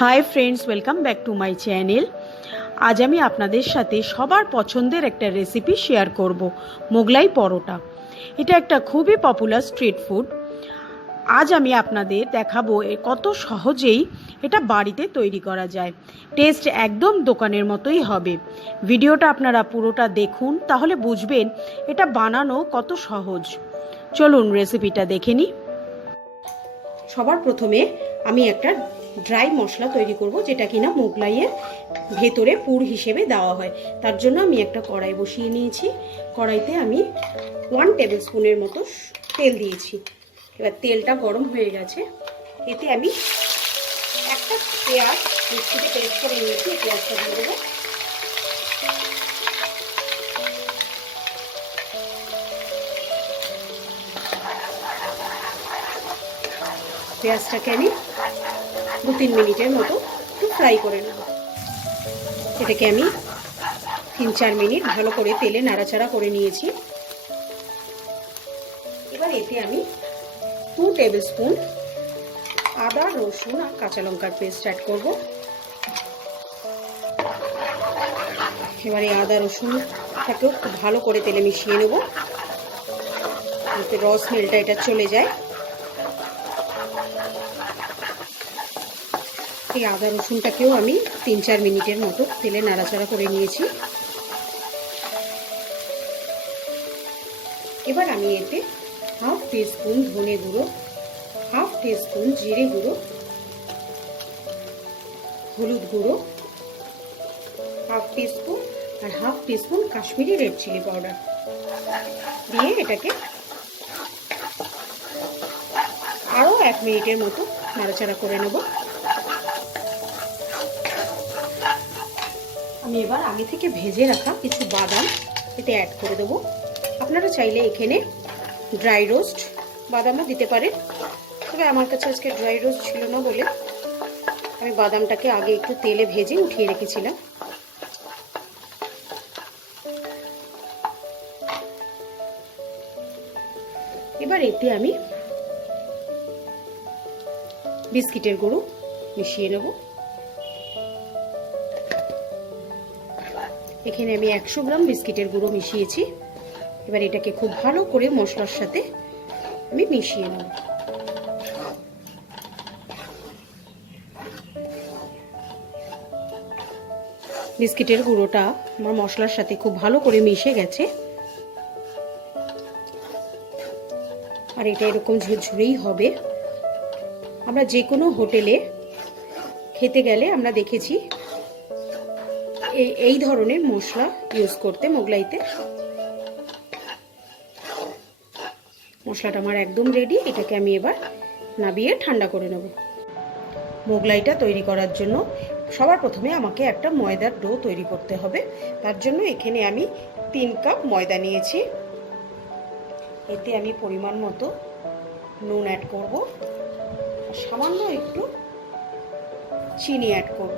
Hi friends, welcome back to my channel. আজ আমি আপনাদের সাথে সবার পছন্দের একটা রেসিপি শেয়ার করব, মোগলাই পরোটা। এটা একটা খুবই পপুলার স্ট্রিট ফুড। আজ আমি আপনাদের দেখাবো কত সহজেই এটা বাড়িতে তৈরি করা যায়। টেস্ট একদম দোকানের মতোই হবে। ভিডিওটা আপনারা পুরোটা দেখুন, তাহলে বুঝবেন এটা বানানো কত সহজ। চলুন রেসিপিটা দেখে নিই। সবার প্রথমে আমি একটা ড্রাই মশলা তৈরি করব, যেটা কিনা মোগলাইয়ের ভেতরে পুর হিসেবে দেওয়া হয়। তার জন্য আমি একটা কড়াই বসিয়ে নিয়েছি। কড়াইতে আমি 1 টেবিল স্পুনের মতো তেল দিয়েছি। এবার তেলটা গরম হয়ে গেছে। এতে আমি একটা পেঁয়াজ মিক্সিতে পেস্ট করে নিয়েছি, পেঁয়াজটা দিয়ে দেবো। পেঁয়াজটাকে আমি 2-3 মিনিটের মতো একটু ফ্রাই করে নেব। এটাকে আমি 3-4 মিনিট ভালো করে তেলে নাড়াচাড়া করে নিয়েছি। এবার এতে আমি 2 টেবিল স্পুন আদা, রসুন আর কাঁচা লঙ্কার পেস্ট অ্যাড করব। এবারে আদা রসুনটাকেও খুব ভালো করে তেলে মিশিয়ে নেব, যাতে রস স্মেলটা এটা চলে যায়। এই আদা রসুনটাকেও আমি 3-4 মিনিটের মতো তেলে নাড়াচাড়া করে নিয়েছি। এবার আমি এতে 1/2 টিস্পুন ধনে গুঁড়ো, 1/2 টিস্পুন জিরে গুঁড়ো, হলুদ গুঁড়ো 1/2 টিস্পুন আর 1/2 teaspoon Kashmiri red chilli powder দিয়ে এটাকে আরও 1 মিনিটের মতো নাড়াচাড়া করে নেব। আমি এবার আগে থেকে ভেজে রাখা কিছু বাদাম এতে অ্যাড করে দেবো। আপনারা চাইলে এখানে ড্রাই রোস্ট বাদামও দিতে পারেন, তবে আমার কাছে আজকে ড্রাই রোস্ট ছিল না বলে আমি বাদামটাকে আগে একটু তেলে ভেজে উঠিয়ে রেখেছিলাম। এবার এতে আমি বিস্কিটের গুঁড়ো মিশিয়ে নেব। এখানে আমি 100 গ্রাম বিস্কিটের গুঁড়ো মিশিয়েছি। এবার এটাকে খুব ভালো করে মশলার সাথে আমি মিশিয়ে নেব। বিস্কিটের গুঁড়োটা আমার মশলার সাথে খুব ভালো করে মিশে গেছে। আর এটা এরকম ঝুরঝুরেই হবে। আমরা যে কোনো হোটেলে খেতে গেলে আমরা দেখেছি এই ধরনের মশলা ইউজ করতে মোগলাইতে। মশলাটা আমার একদম রেডি। এটাকে আমি এবার নাবিয়ে ঠান্ডা করে নেব। মোগলাইটা তৈরি করার জন্য সবার প্রথমে আমাকে একটা ময়দার ডো তৈরি করতে হবে। তার জন্য এখানে আমি 3 কাপ ময়দা নিয়েছি। এতে আমি পরিমাণ মতো নুন অ্যাড করব, আর সামান্য একটু চিনি অ্যাড করব।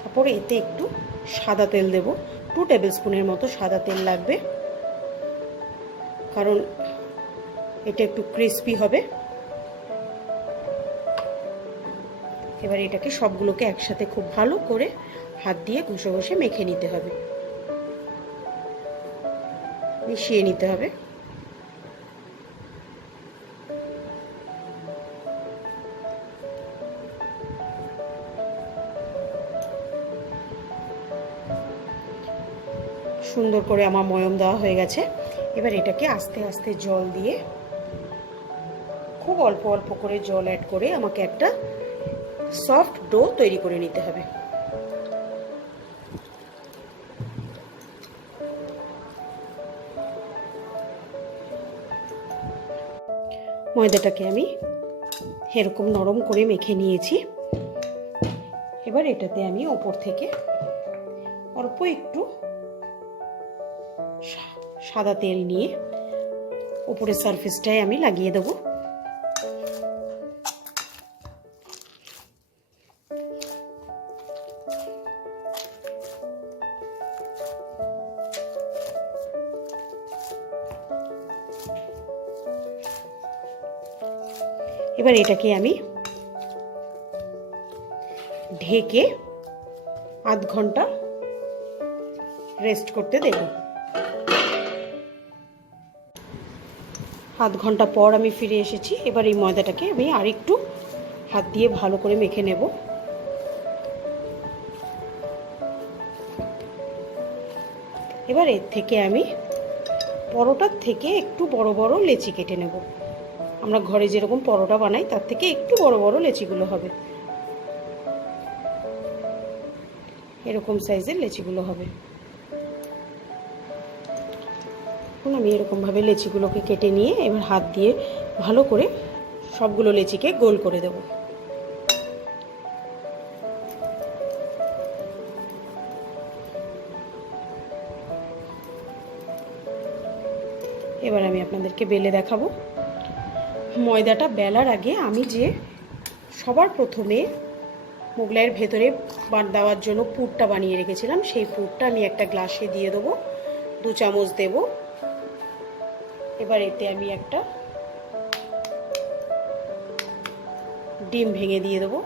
তারপরে এতে একটু সাদা তেল দেব। 2 টেবিল স্পুনের মতো সাদা তেল লাগবে, কারণ এটা একটু ক্রিস্পি হবে। এবার এটাকে সবগুলোকে একসাথে খুব ভালো করে হাত দিয়ে ঘষে ঘষে মেখে নিতে হবে, মিশিয়ে নিতে হবে। সুন্দর করে আমার ময়ম দেওয়া হয়ে গেছে। এবার এটাকে আস্তে আস্তে জল দিয়ে, খুব অল্প অল্প করে জল অ্যাড করে আমাকে একটা সফট ডো তৈরি করে নিতে হবে। ময়দাটাকে আমি এরকম নরম করে মেখে নিয়েছি। এবার এটাতে আমি ওপর থেকে অল্প একটু সাদা তেল নিয়ে উপরের সারফেসটায় আমি লাগিয়ে দেবো। এবার এটাকে আমি ঢেকে আধ ঘন্টা রেস্ট করতে দেব। আধ ঘন্টা পর আমি ফিরে এসেছি। এবার এই ময়দাটাকে আমি আরেকটু হাত দিয়ে ভালো করে মেখে নেব। এবার এর থেকে আমি পরোটার থেকে একটু বড় বড় লেচি কেটে নেব। আমরা ঘরে যেরকম পরোটা বানাই তার থেকে একটু বড় বড় লেচিগুলো হবে, এরকম সাইজের লেচিগুলো হবে। এখন আমি এরকমভাবে লেচিগুলোকে কেটে নিয়ে এবার হাত দিয়ে ভালো করে সবগুলো লেচিকে গোল করে দেব। এবার আমি আপনাদেরকে বেলে দেখাবো। ময়দাটা বেলার আগে আমি যে সবার প্রথমে মোগলাইয়ের ভেতরে দেওয়ার জন্য পুরটা বানিয়ে রেখেছিলাম, সেই পুরটা আমি একটা গ্লাসে দিয়ে দেবো, 2 চামচ দেব। এবার এতে আমি একটা ডিম ভেঙে দিয়ে দেবো।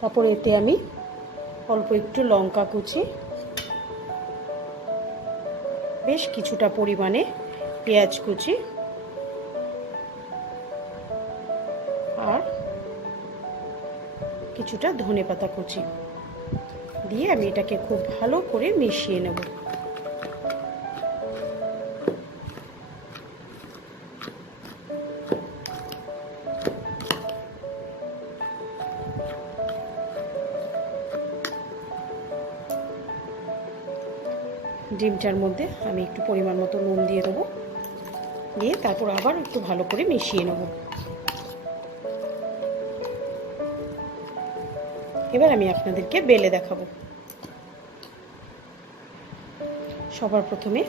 তারপর এতে আমি অল্প একটু লঙ্কা কুচি, বেশ কিছুটা পরিমাণে পেঁয়াজ কুচি আর কিছুটা ধনেপাতা কুচি দিয়ে আমি এটাকে খুব ভালো করে মিশিয়ে নেব। ডিমটার মধ্যে আমি একটু পরিমাণ মতো নুন দিয়ে দেবো, দিয়ে তারপর আবার একটু ভালো করে মিশিয়ে নেব। এবার আমি আপনাদেরকে বেলে দেখাবো। সবার প্রথমে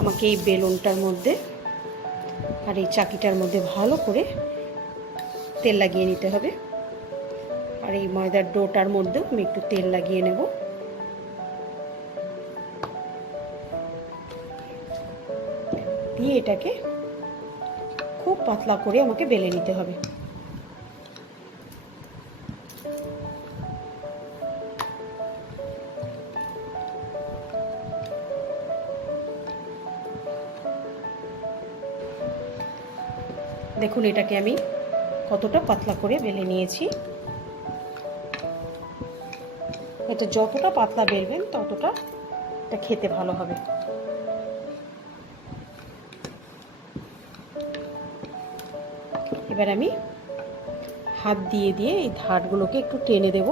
আমাকে এই বেলনটার মধ্যে আর এই চাকিটার মধ্যে ভালো করে তেল লাগিয়ে নিতে হবে, আর এই ময়দার ডোটার মধ্যেও আমি একটু তেল লাগিয়ে নেব। দিয়ে এটাকে খুব পাতলা করে আমাকে বেলে নিতে হবে। দেখুন এটাকে আমি কতটা পাতলা করে বেলে নিয়েছি। এটা যতটা পাতলা বেলবেন ততটা এটা খেতে ভালো হবে। এবার আমি হাত দিয়ে দিয়ে এই ধারগুলোকে একটু টেনে দেব।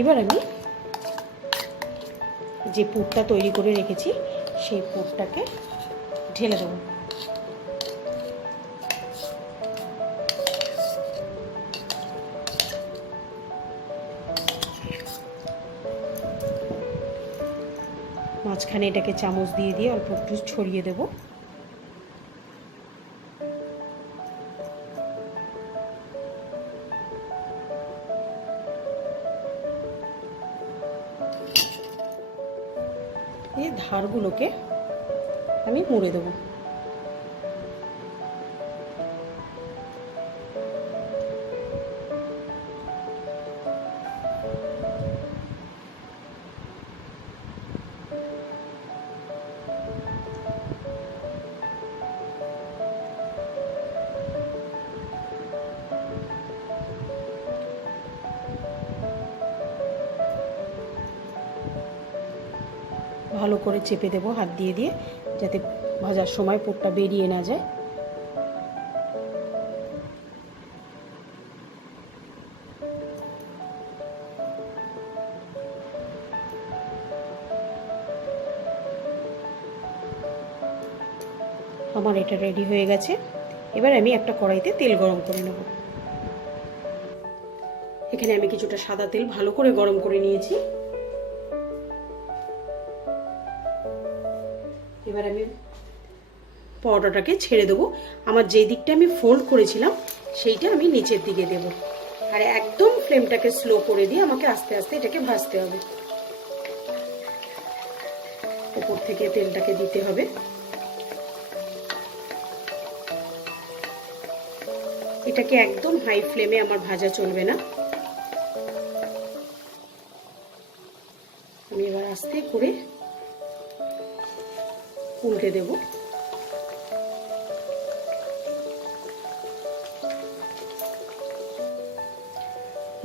এবার আমি যে পুরটা তৈরি করে রেখেছি সেই পুরটাকে ঢেলে দেবো। মাঝখানে এটাকে চামচ দিয়ে দিয়ে অল্প একটু ছড়িয়ে দেব। এই ধারগুলোকে আমি মুড়ে দেবো। ভালো করে চেপে দেবো হাত দিয়ে দিয়ে, যাতে ভাজার সময় পুরটা বেরিয়ে না যায়। আমার এটা রেডি হয়ে গেছে। এবার আমি একটা কড়াইতে তেল গরম করে নেব। এখানে আমি কিছুটা সাদা তেল ভালো করে গরম করে নিয়েছি। এবার আমি পরোটাটাকে ছেড়ে দেবো। আমার যে দিকটা আমি ফোল্ড করেছিলাম সেইটা আমি নিচের দিকে দেব, আর একদম ফ্লেমটাকে স্লো করে দিয়ে আমাকে আস্তে আস্তে এটাকে ভাজতে হবে। উপর থেকে তেলটাকে দিতে হবে। এটাকে একদম হাই ফ্লেমে আমার ভাজা চলবে না। আমি এবার আস্তে করে উল্টে দেব।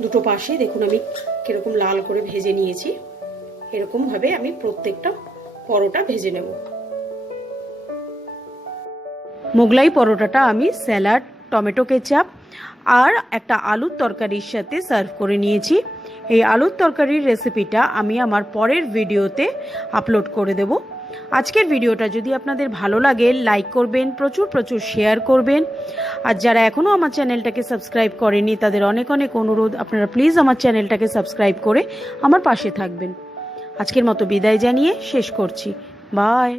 দুটো পাশে দেখুন আমি কিরকম লাল করে ভেজে নিয়েছি। এরকম ভাবে আমি প্রত্যেকটা পরোটা ভেজে নেব। মোগলাই পরোটাটা আমি স্যালাড, টমেটো কেচাপ আর একটা আলুর তরকারির সাথে সার্ভ করে নিয়েছি। এই আলুর তরকারির রেসিপিটা আমি আমার পরের ভিডিওতে আপলোড করে দেব। আজকের ভিডিওটা যদি আপনাদের ভালো লাগে লাইক করবেন, প্রচুর প্রচুর শেয়ার করবেন। আর যারা এখনও আমার চ্যানেলটাকে সাবস্ক্রাইব করেনি তাদের অনেক অনেক অনুরোধ, আপনারা প্লিজ আমার চ্যানেলটাকে সাবস্ক্রাইব করে আমার পাশে থাকবেন। আজকের মতো বিদায় জানিয়ে শেষ করছি। বাই।